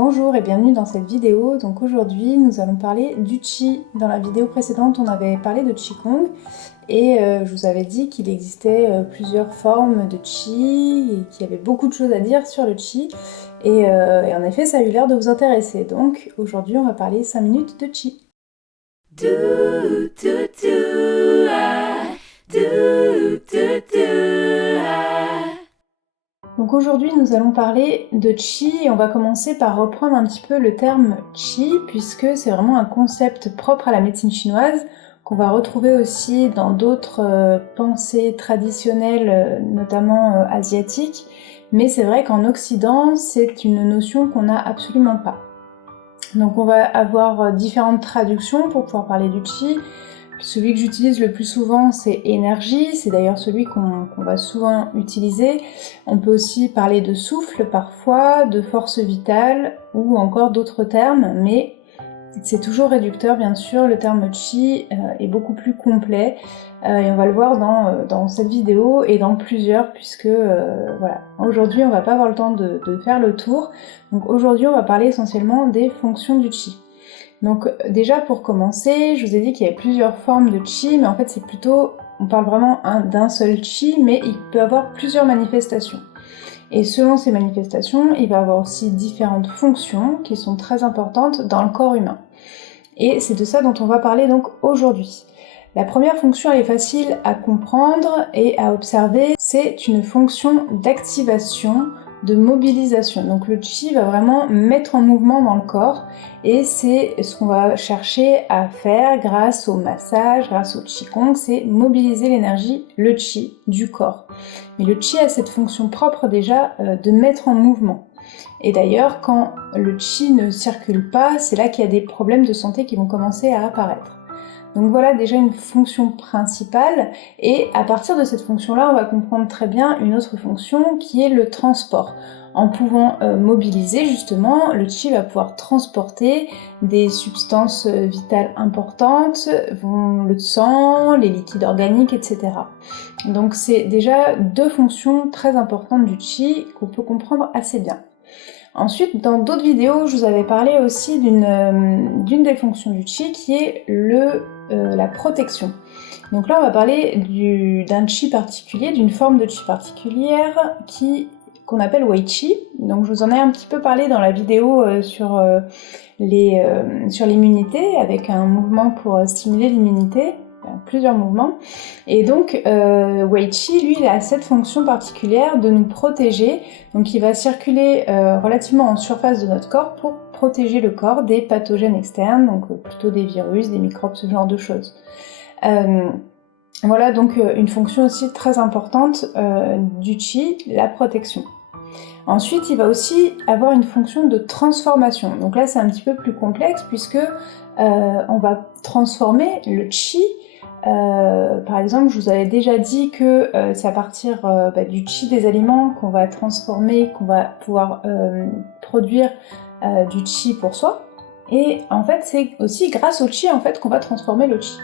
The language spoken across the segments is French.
Bonjour et bienvenue dans cette vidéo. Donc aujourd'hui nous allons parler du Qi. Dans la vidéo précédente on avait parlé de Qigong et je vous avais dit qu'il existait plusieurs formes de Qi et qu'il y avait beaucoup de choses à dire sur le Qi et en effet ça a eu l'air de vous intéresser. Donc aujourd'hui on va parler 5 minutes de Qi. Donc aujourd'hui nous allons parler de Qi et on va commencer par reprendre un petit peu le terme Qi puisque c'est vraiment un concept propre à la médecine chinoise qu'on va retrouver aussi dans d'autres pensées traditionnelles, notamment asiatiques, mais c'est vrai qu'en Occident c'est une notion qu'on n'a absolument pas. Donc on va avoir différentes traductions pour pouvoir parler du Qi. Celui que j'utilise le plus souvent, c'est énergie, c'est d'ailleurs celui qu'on va souvent utiliser. On peut aussi parler de souffle parfois, de force vitale ou encore d'autres termes, mais c'est toujours réducteur bien sûr. Le terme Qi est beaucoup plus complet et on va le voir dans cette vidéo et dans plusieurs puisque voilà, aujourd'hui on va pas avoir le temps de faire le tour. Donc aujourd'hui on va parler essentiellement des fonctions du Qi. Donc déjà pour commencer, je vous ai dit qu'il y avait plusieurs formes de Qi, mais en fait c'est plutôt, on parle vraiment d'un seul Qi, mais il peut avoir plusieurs manifestations. Et selon ces manifestations, il va avoir aussi différentes fonctions qui sont très importantes dans le corps humain. Et c'est de ça dont on va parler donc aujourd'hui. La première fonction, elle est facile à comprendre et à observer, c'est une fonction d'activation, de mobilisation. Donc le Qi va vraiment mettre en mouvement dans le corps et c'est ce qu'on va chercher à faire grâce au massage, grâce au Qigong, c'est mobiliser l'énergie, le Qi du corps. Mais le Qi a cette fonction propre déjà de mettre en mouvement. Et d'ailleurs, quand le Qi ne circule pas, c'est là qu'il y a des problèmes de santé qui vont commencer à apparaître. Donc voilà déjà une fonction principale, et à partir de cette fonction-là, on va comprendre très bien une autre fonction qui est le transport. En pouvant mobiliser justement, le Qi va pouvoir transporter des substances vitales importantes, le sang, les liquides organiques, etc. Donc c'est déjà deux fonctions très importantes du Qi qu'on peut comprendre assez bien. Ensuite, dans d'autres vidéos, je vous avais parlé aussi d'une des fonctions du Qi qui est la protection. Donc là, on va parler d'un Qi particulier, d'une forme de Qi particulière qu'on appelle Wei Qi. Donc je vous en ai un petit peu parlé dans la vidéo sur l'immunité, avec un mouvement pour stimuler l'immunité. Plusieurs mouvements, et donc Wei Qi, lui, il a cette fonction particulière de nous protéger, donc il va circuler relativement en surface de notre corps pour protéger le corps des pathogènes externes, donc plutôt des virus, des microbes, ce genre de choses. Voilà donc une fonction aussi très importante du Qi, la protection. Ensuite, il va aussi avoir une fonction de transformation. Donc là, c'est un petit peu plus complexe puisque on va transformer le Qi. Par exemple, je vous avais déjà dit que c'est à partir du Qi des aliments qu'on va transformer, qu'on va pouvoir produire du Qi pour soi. Et en fait, c'est aussi grâce au Qi en fait qu'on va transformer le Qi.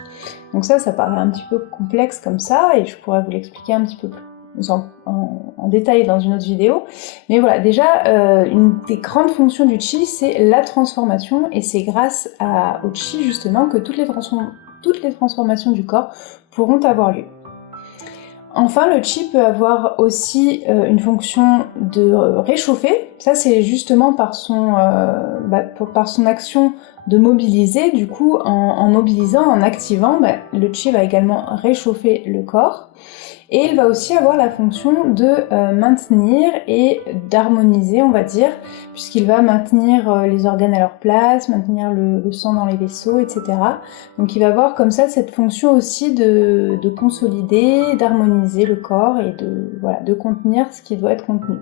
Donc ça paraît un petit peu complexe comme ça, et je pourrais vous l'expliquer un petit peu plus en détail dans une autre vidéo. Mais voilà, déjà, une des grandes fonctions du Qi, c'est la transformation, et c'est grâce au Qi justement que toutes les transformations du corps pourront avoir lieu. Enfin, le Qi peut avoir aussi une fonction de réchauffer. Ça, c'est justement par son action de mobiliser. Du coup, en mobilisant, en activant, le Qi va également réchauffer le corps. Et il va aussi avoir la fonction de maintenir et d'harmoniser, on va dire, puisqu'il va maintenir les organes à leur place, maintenir le sang dans les vaisseaux, etc. Donc il va avoir comme ça cette fonction aussi de consolider, d'harmoniser le corps et de contenir ce qui doit être contenu.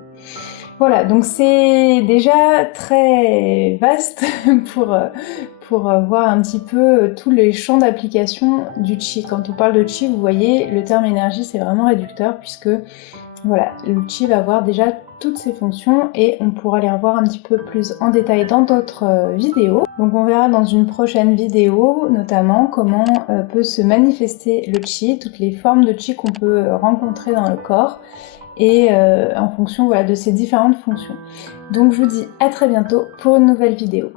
Voilà, donc c'est déjà très vaste pour voir un petit peu tous les champs d'application du Qi. Quand on parle de Qi, vous voyez, le terme énergie, c'est vraiment réducteur puisque voilà, le Qi va avoir déjà toutes ces fonctions et on pourra les revoir un petit peu plus en détail dans d'autres vidéos. Donc on verra dans une prochaine vidéo notamment comment peut se manifester le Qi, toutes les formes de Qi qu'on peut rencontrer dans le corps. et en fonction voilà, de ces différentes fonctions. Donc je vous dis à très bientôt pour une nouvelle vidéo.